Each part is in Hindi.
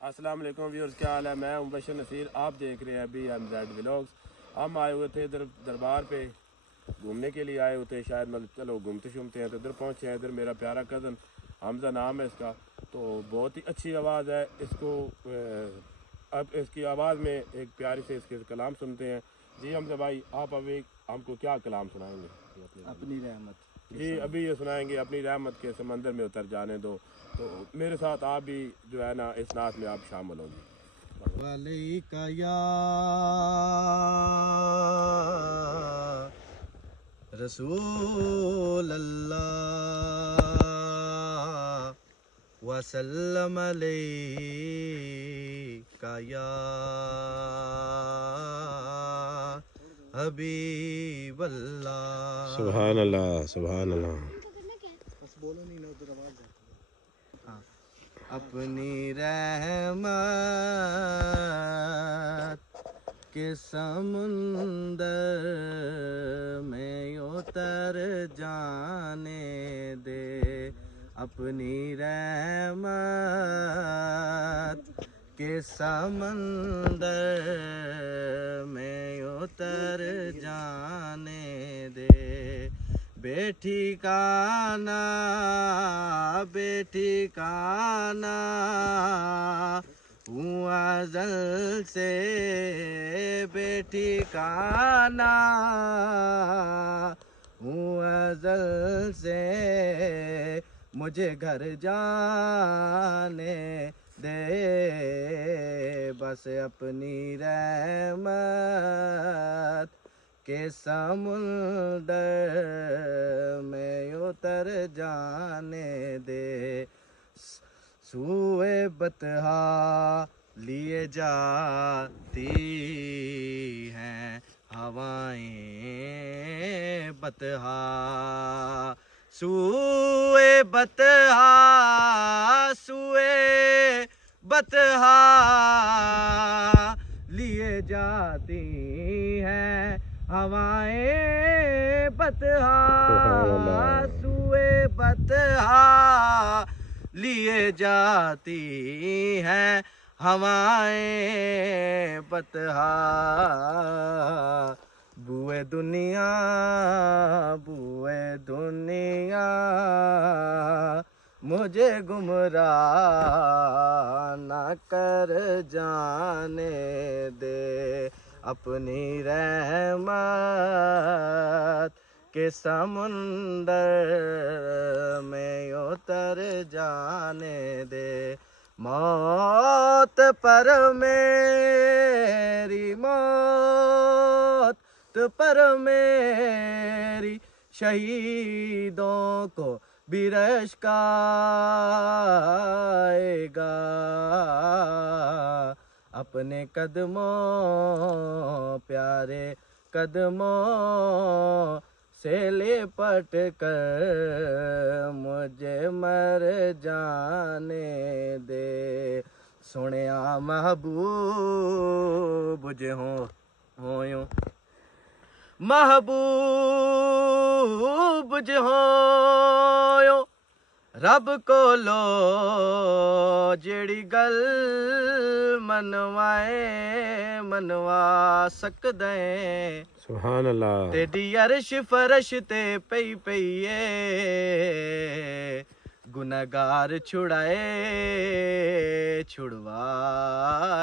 अस्सलाम वालेकुम व्यूअर्स, क्या हाल है। मैं हूं बशर नसीर, आप देख रहे हैं अभी MZ व्लॉग्स। हम आए हुए थे इधर दरबार पे घूमने के लिए आए हुए थे, शायद मतलब चलो घूमते शूमते हैं तो इधर पहुंचे हैं। इधर मेरा प्यारा कज़न हमजा नाम है इसका, तो बहुत ही अच्छी आवाज़ है इसको। अब इसकी आवाज़ में एक प्यारी से इसके कलाम सुनते हैं। जी हमजा भाई, आप अभी हमको क्या कलाम सुनाएंगे? अपनी रहमत। जी अभी ये सुनाएंगे अपनी रहमत के समंदर में उतर जाने दो। तो मेरे साथ आप भी जो है ना इस नात में आप शामिल होंगे। वालेका या रसूल अल्लाह वसल्लम अलैका या हबीब अल्लाह। सुभान अल्लाह, सुभान अल्लाह। बस बोलो नहीं ना, उधर आवाज है। अपनी रहमत के समुंदर में उतर जाने दे, अपनी रहमत के समंदर में उतर जाने दे। बेटी काना हुआ जल से, बेटी काना हुआ जल से, मुझे घर जाने दे, बस अपनी रहमत के समुंदर में उतर जाने दे। सूए बतहा लिए जाती हैं हवाएं बतहा, सूए बतहा लिए जाती हैं हवाएं बतहा, सूए बतहा लिए जाती हैं हवाएं बतहा। बुए दुनिया मुझे गुमराह न कर जाने दे, अपनी रहमत के समुंदर में उतर जाने दे। मौत पर मेरी शहीदों को भी रश्क आएगा, अपने कदमों प्यारे कदमों से लिपट कर मुझे मर जाने दे। सुनिया महबूब जो होयो, महबूब जो होयो, रब को लो जेड़ी गल मनवा सकदे। सुभान अल्लाह। तेरी अर्श फरश ते पईए गुनहगार छुड़वा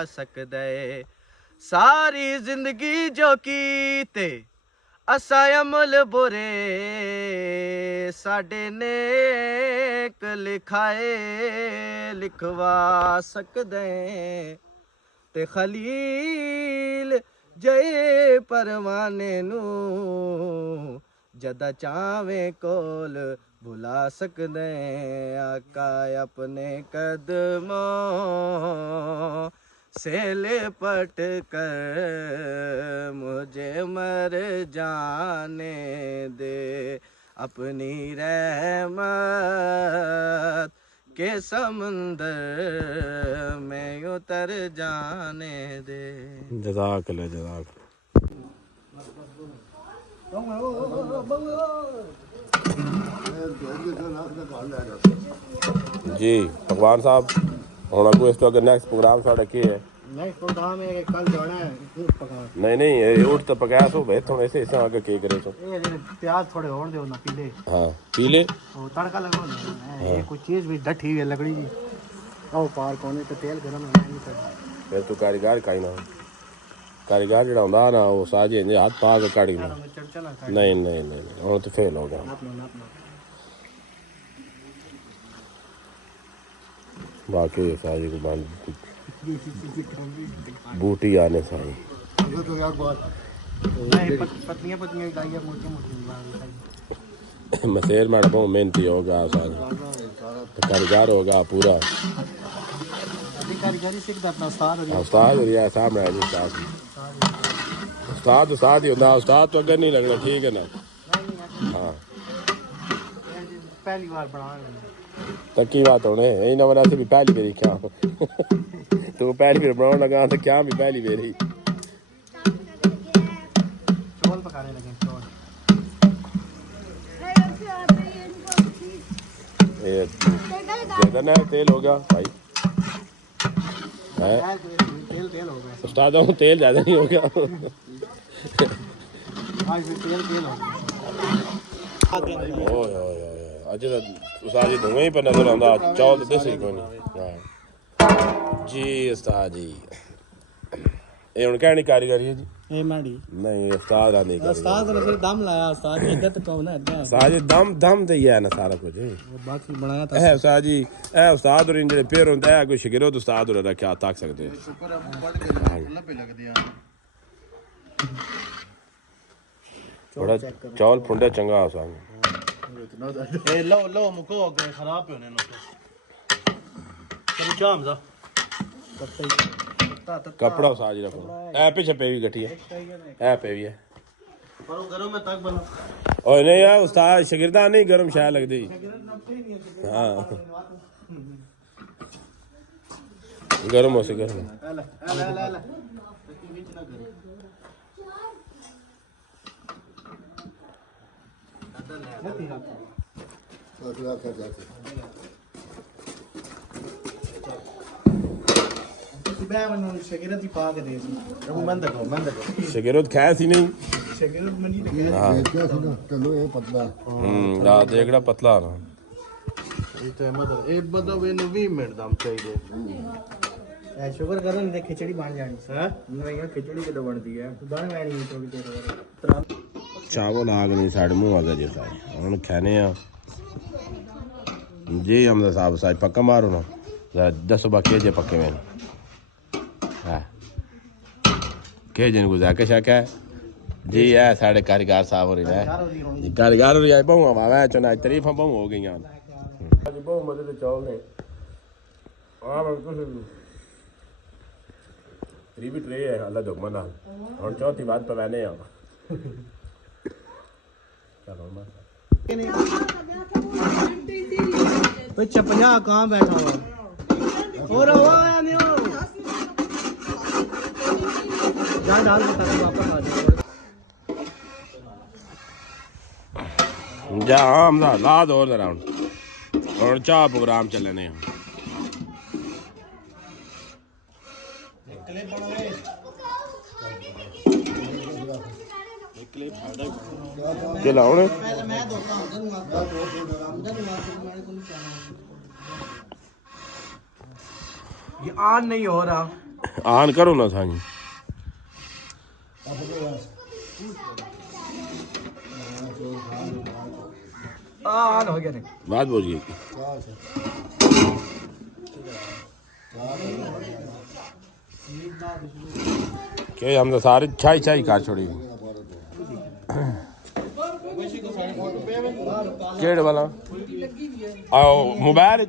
सकदे। सारी जिंदगी जो कीते असा अमल बुरे, साडे नेक लिखवा सकदे। ते खलील जय परवाने नू जदा चावे कोल भुला सकदे। आका अपने कदमों से लिपट कर मुझे मर जाने दे, अपनी रहमत के समुंदर में उतर जाने दे। जज़ाकल्लाह, जज़ाकल्लाह। जी पकवान साहब। ਹੁਣ ਅੱਗੋਂ ਇਸ ਤੋਂ ਅੱਗੇ ਨੈਕਸਟ ਪ੍ਰੋਗਰਾਮ ਸਾਡਾ ਕੀ ਹੈ? नेक्स्ट प्रोग्राम है कल जाना है ऊँट पकाना। नहीं ये ऊँट तो पकाया सो भाई थोड़े से ऐसा आगे की करे सो ये प्याज थोड़े और दो ना पीले। हाँ पीले और तड़का लगो ना ये कुछ चीज़ भी डठी हुई है लकड़ी की। और पार कोने पे तेल गरम है नहीं करना। फिर तू कारीगर का ही ना कारीगर जड़ा होंदा ना वो साजे इंजे हाथ पा के काढ़ी ना नहीं और तो फेल हो गया बाकी साजे को बांध बूटी आने साई पत्नियां गाइयां मोटी मसेर में बहुत मेहनती होगा साजा तो कारीगर होगा पूरा कारीगरी सीखता अपना उस्ताद और या साहब है उस्ताद ही होता उस्ताद तो अगर नहीं लगना ठीक है ना हाँ पहली बार बना तक की बात होने यही ना बना से भी पहली मेरी क्या तो पहली बार बनाने लगा तो क्या भी पहली मेरी चौल पकाने लगे चौल ये ज्यादा ना तेल हो गया भाई तेल हो गया उस्ताद हूँ तेल ज्यादा नहीं हो गया आज भी तेल हो गया ओए अजय उस्ताद जी धुएं पर नजर आंदा चौल दस ही कोनी जी उस्ताद जी ये हुन कहनी कारीगरी है जी ए माड़ी नहीं उस्ताद आने का उस्ताद ने फिर दम लाया उस्ताद की इज्जत कौन है उस्ताद जी दम दे है ना सारा कुछ बाकी बनाया था उस्ताद जी ए उस्ताद और जेडे पेर होंदा है कोई शिगिर्द उस्ताद और क्या ताक सकते शुक्र अब बढ़ के ठंडा पे लग दिया थोड़ा चौल फुंडे चंगा उस्ताद ए लो मुको गए खराब होने नो तो जाम जा कपड़ा उस्ताद जी रखो ए पीछे पे भी गठी है ए पे भी है पर गरम में तक बना ओए नहीं यार उस्ताद शिगिर्दा नहीं गरम शाय लगदी हां गरम हो से गरम ले शिगिर्द खाया सी नहीं हाँ देखड़ा पतला ना शुगर करो नहीं खिचड़ी बन जानी है खिचड़ी कितो बनती है बन जानी थोड़ी देर चावल आग नहीं साढ़े मुँह आ गए जी सारे हम खाने जी हम साहब साहब पक्का मारो ना 10 बाकी जे पक्के में के जन गुजार के शक है जी है साढ़े कारीगर साहब हो रही है कारीगर हो रही है बहु हवा चुना तारीफ बहु हो गई बहु मजे चौल ने भी ट्रे है अल्लाह दुखमा ना और चौथी बात पवाने पीछे 50 कहाँ बैठा हुआ और आया नहीं हो जा डाल के ताकि वापस आ जाए जा हम ना ला दो राउंड और चाह प्रोग्राम चलने चला ये ऑन नहीं हो रहा ऑन करो ना साईं ऑन हो गया नहीं बात बोल गई क्या हम तो सारे छाई छाई कार छोड़ी केड़ वाला आओ मोबाइल